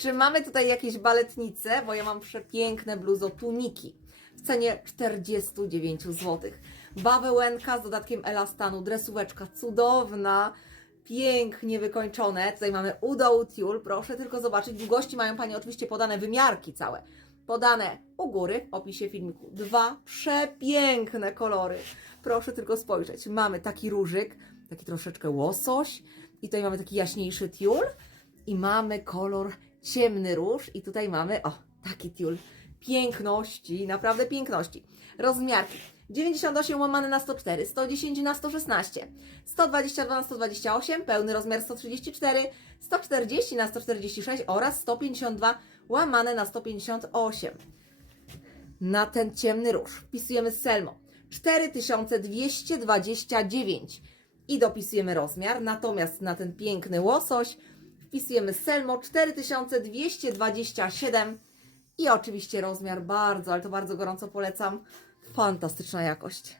Czy mamy tutaj jakieś baletnice? Bo ja mam przepiękne bluzo tuniki w cenie 49 zł. Bawełenka z dodatkiem elastanu, dresóweczka cudowna, pięknie wykończone. Tutaj mamy udoł tiul, proszę tylko zobaczyć. Długości mają Panie oczywiście podane, wymiarki całe. Podane u góry w opisie filmiku. Dwa przepiękne kolory. Proszę tylko spojrzeć. Mamy taki różyk, taki troszeczkę łosoś i tutaj mamy taki jaśniejszy tiul i mamy kolor ciemny róż i tutaj mamy, o, taki tiul piękności, naprawdę piękności. Rozmiarki 98 łamane na 104, 110 na 116, 122 na 128, pełny rozmiar 134, 140 na 146 oraz 152 łamane na 158. Na ten ciemny róż wpisujemy Selmo 4229 i dopisujemy rozmiar, natomiast na ten piękny łosoś wpisujemy Selmo 4227 i oczywiście rozmiar bardzo, ale to bardzo gorąco polecam. Fantastyczna jakość.